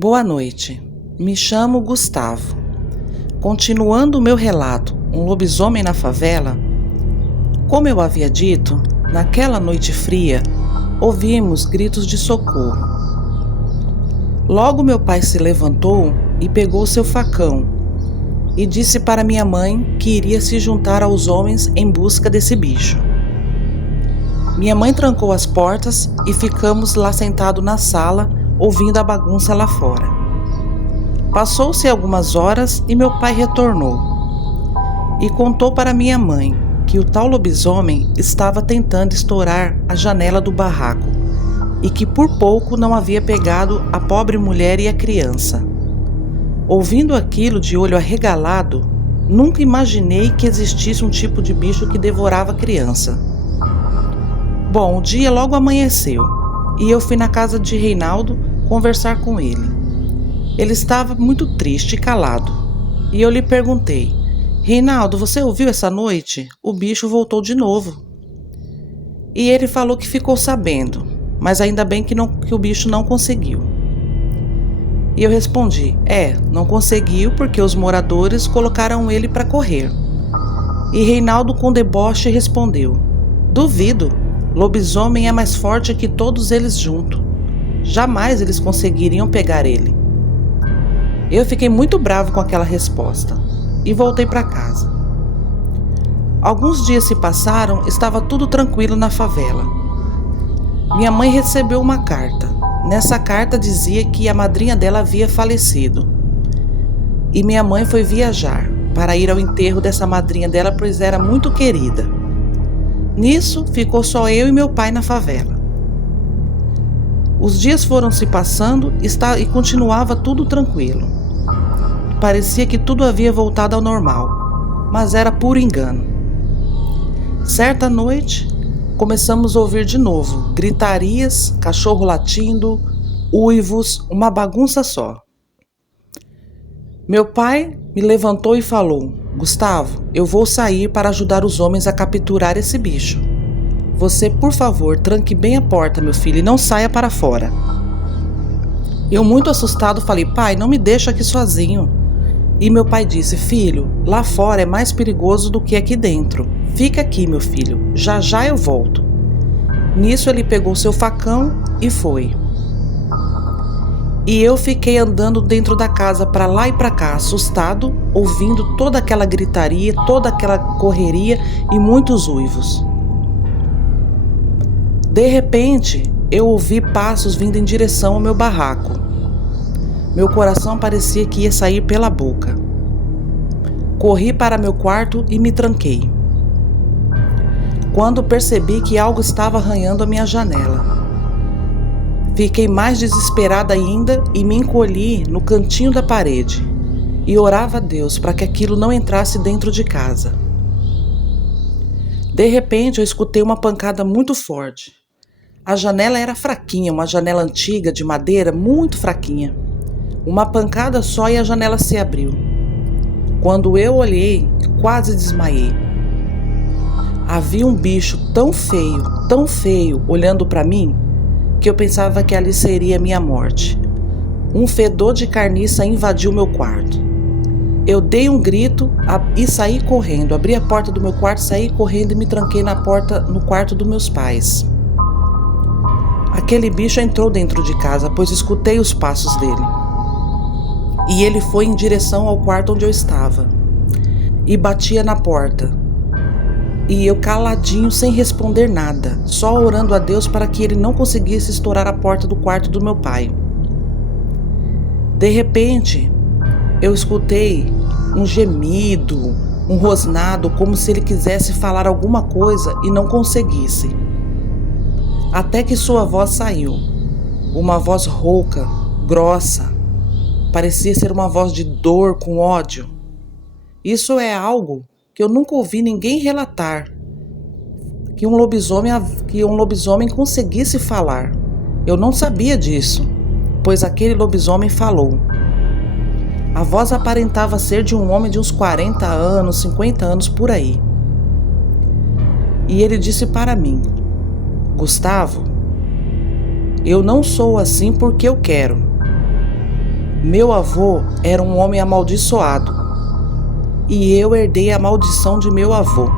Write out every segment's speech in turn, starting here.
Boa noite, me chamo Gustavo. Continuando o meu relato, um lobisomem na favela, como eu havia dito, naquela noite fria, ouvimos gritos de socorro. Logo meu pai se levantou e pegou seu facão e disse para minha mãe que iria se juntar aos homens em busca desse bicho. Minha mãe trancou as portas e ficamos lá sentados na sala, ouvindo a bagunça lá fora. Passou-se algumas horas e meu pai retornou e contou para minha mãe que o tal lobisomem estava tentando estourar a janela do barraco e que por pouco não havia pegado a pobre mulher e a criança. Ouvindo aquilo de olho arregalado, nunca imaginei que existisse um tipo de bicho que devorava a criança. Bom, o dia logo amanheceu e eu fui na casa de Reinaldo conversar com ele. Ele estava muito triste e calado e eu lhe perguntei: Reinaldo, você ouviu essa noite? O bicho voltou de novo. E ele falou que ficou sabendo, mas ainda bem que o bicho não conseguiu. E eu respondi: não conseguiu porque os moradores colocaram ele para correr. E Reinaldo com deboche respondeu: duvido, lobisomem é mais forte que todos eles juntos. Jamais eles conseguiriam pegar ele. Eu fiquei muito bravo com aquela resposta e voltei para casa. Alguns dias se passaram, estava tudo tranquilo na favela. Minha mãe recebeu uma carta. Nessa carta dizia que a madrinha dela havia falecido. E minha mãe foi viajar para ir ao enterro dessa madrinha dela, pois era muito querida. Nisso, ficou só eu e meu pai na favela. Os dias foram se passando e continuava tudo tranquilo. Parecia que tudo havia voltado ao normal, mas era puro engano. Certa noite, começamos a ouvir de novo gritarias, cachorro latindo, uivos, uma bagunça só. Meu pai me levantou e falou: Gustavo, eu vou sair para ajudar os homens a capturar esse bicho. Você, por favor, tranque bem a porta, meu filho, e não saia para fora. Eu, muito assustado, falei: pai, não me deixa aqui sozinho. E meu pai disse: filho, lá fora é mais perigoso do que aqui dentro. Fica aqui, meu filho, já já eu volto. Nisso ele pegou seu facão e foi. E eu fiquei andando dentro da casa para lá e para cá, assustado, ouvindo toda aquela gritaria, toda aquela correria e muitos uivos. De repente, eu ouvi passos vindo em direção ao meu barraco. Meu coração parecia que ia sair pela boca. Corri para meu quarto e me tranquei. Quando percebi que algo estava arranhando a minha janela. Fiquei mais desesperada ainda e me encolhi no cantinho da parede e orava a Deus para que aquilo não entrasse dentro de casa. De repente eu escutei uma pancada muito forte. A janela era fraquinha, uma janela antiga de madeira muito fraquinha. Uma pancada só e a janela se abriu. Quando eu olhei, quase desmaiei. Havia um bicho tão feio, olhando para mim, que eu pensava que ali seria minha morte. Um fedor de carniça invadiu meu quarto. Eu dei um grito e saí correndo. Abri a porta do meu quarto, saí correndo e me tranquei no quarto dos meus pais. Aquele bicho entrou dentro de casa, pois escutei os passos dele. E ele foi em direção ao quarto onde eu estava. E batia na porta. E eu caladinho, sem responder nada, só orando a Deus para que ele não conseguisse estourar a porta do quarto do meu pai. De repente, eu escutei um gemido, um rosnado, como se ele quisesse falar alguma coisa e não conseguisse. Até que sua voz saiu, uma voz rouca, grossa, parecia ser uma voz de dor com ódio. Isso é algo que eu nunca ouvi ninguém relatar, que um lobisomem conseguisse falar. Eu não sabia disso, pois aquele lobisomem falou. A voz aparentava ser de um homem de uns 40 anos, 50 anos por aí. E ele disse para mim: Gustavo, eu não sou assim porque eu quero. Meu avô era um homem amaldiçoado e eu herdei a maldição de meu avô.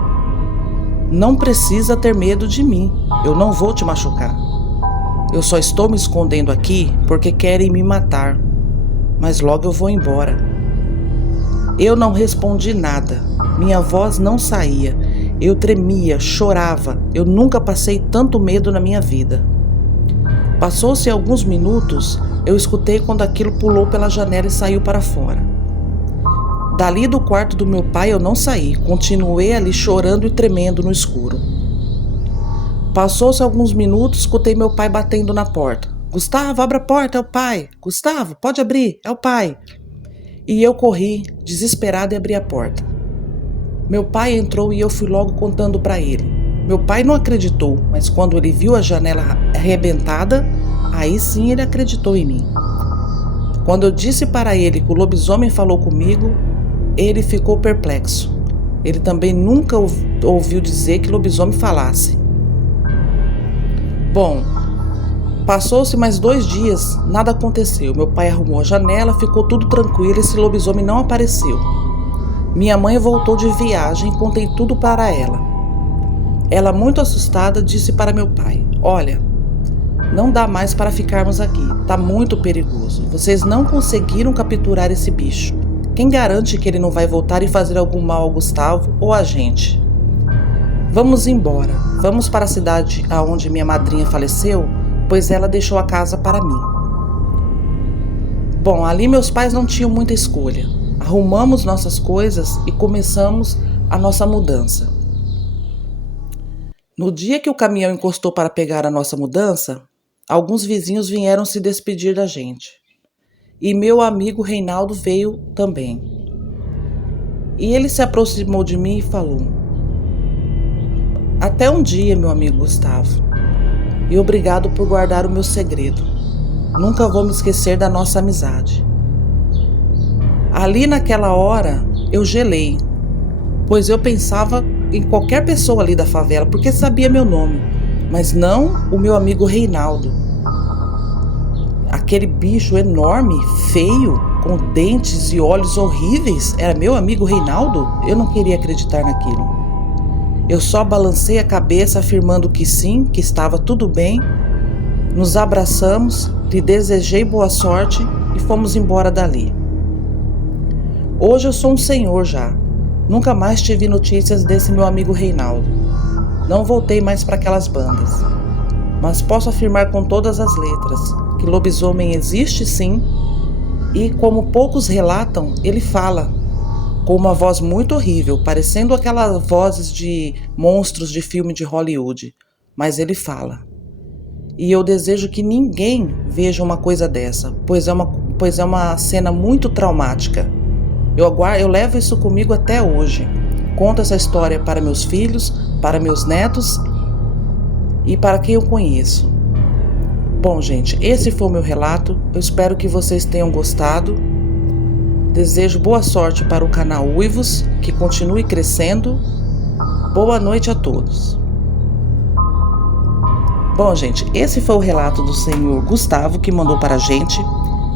Não precisa ter medo de mim, eu não vou te machucar. Eu só estou me escondendo aqui porque querem me matar, mas logo eu vou embora. Eu não respondi nada, minha voz não saía, eu tremia, chorava, eu nunca passei tanto medo na minha vida. Passou-se alguns minutos, eu escutei quando aquilo pulou pela janela e saiu para fora. Dali do quarto do meu pai eu não saí, continuei ali chorando e tremendo no escuro. Passou-se alguns minutos, escutei meu pai batendo na porta. Gustavo, abre a porta, é o pai. Gustavo, pode abrir, é o pai. E eu corri, desesperado, e abri a porta. Meu pai entrou e eu fui logo contando para ele. Meu pai não acreditou, mas quando ele viu a janela arrebentada, aí sim ele acreditou em mim. Quando eu disse para ele que o lobisomem falou comigo, ele ficou perplexo. Ele também nunca ouviu dizer que lobisomem falasse. Bom, passou-se mais 2 dias, nada aconteceu. Meu pai arrumou a janela, ficou tudo tranquilo, esse lobisomem não apareceu. Minha mãe voltou de viagem e contei tudo para ela. Ela, muito assustada, disse para meu pai: olha, não dá mais para ficarmos aqui, tá muito perigoso. Vocês não conseguiram capturar esse bicho. Quem garante que ele não vai voltar e fazer algum mal ao Gustavo ou a gente? Vamos embora, vamos para a cidade aonde minha madrinha faleceu, pois ela deixou a casa para mim. Bom, ali meus pais não tinham muita escolha. Arrumamos nossas coisas e começamos a nossa mudança. No dia que o caminhão encostou para pegar a nossa mudança, alguns vizinhos vieram se despedir da gente. E meu amigo Reinaldo veio também. E ele se aproximou de mim e falou: até um dia, meu amigo Gustavo, e obrigado por guardar o meu segredo. Nunca vou me esquecer da nossa amizade. Ali naquela hora eu gelei, pois eu pensava em qualquer pessoa ali da favela, porque sabia meu nome, mas não o meu amigo Reinaldo. Aquele bicho enorme, feio, com dentes e olhos horríveis, era meu amigo Reinaldo? Eu não queria acreditar naquilo. Eu só balancei a cabeça afirmando que sim, que estava tudo bem. Nos abraçamos, lhe desejei boa sorte e fomos embora dali. Hoje eu sou um senhor já. Nunca mais tive notícias desse meu amigo Reinaldo. Não voltei mais para aquelas bandas. Mas posso afirmar com todas as letras que lobisomem existe sim, e como poucos relatam, ele fala com uma voz muito horrível, parecendo aquelas vozes de monstros de filme de Hollywood, mas ele fala. E eu desejo que ninguém veja uma coisa dessa, pois é uma cena muito traumática. Eu levo isso comigo até hoje. Conto essa história para meus filhos, para meus netos e para quem eu conheço. Bom, gente, esse foi o meu relato. Eu espero que vocês tenham gostado. Desejo boa sorte para o canal Uivos, que continue crescendo. Boa noite a todos. Bom, gente, esse foi o relato do senhor Gustavo que mandou para a gente.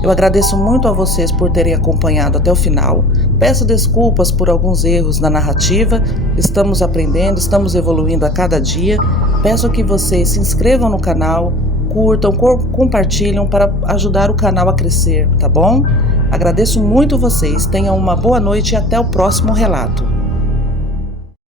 Eu agradeço muito a vocês por terem acompanhado até o final. Peço desculpas por alguns erros na narrativa. Estamos aprendendo, estamos evoluindo a cada dia. Peço que vocês se inscrevam no canal, curtam, compartilham para ajudar o canal a crescer, tá bom? Agradeço muito vocês. Tenham uma boa noite e até o próximo relato.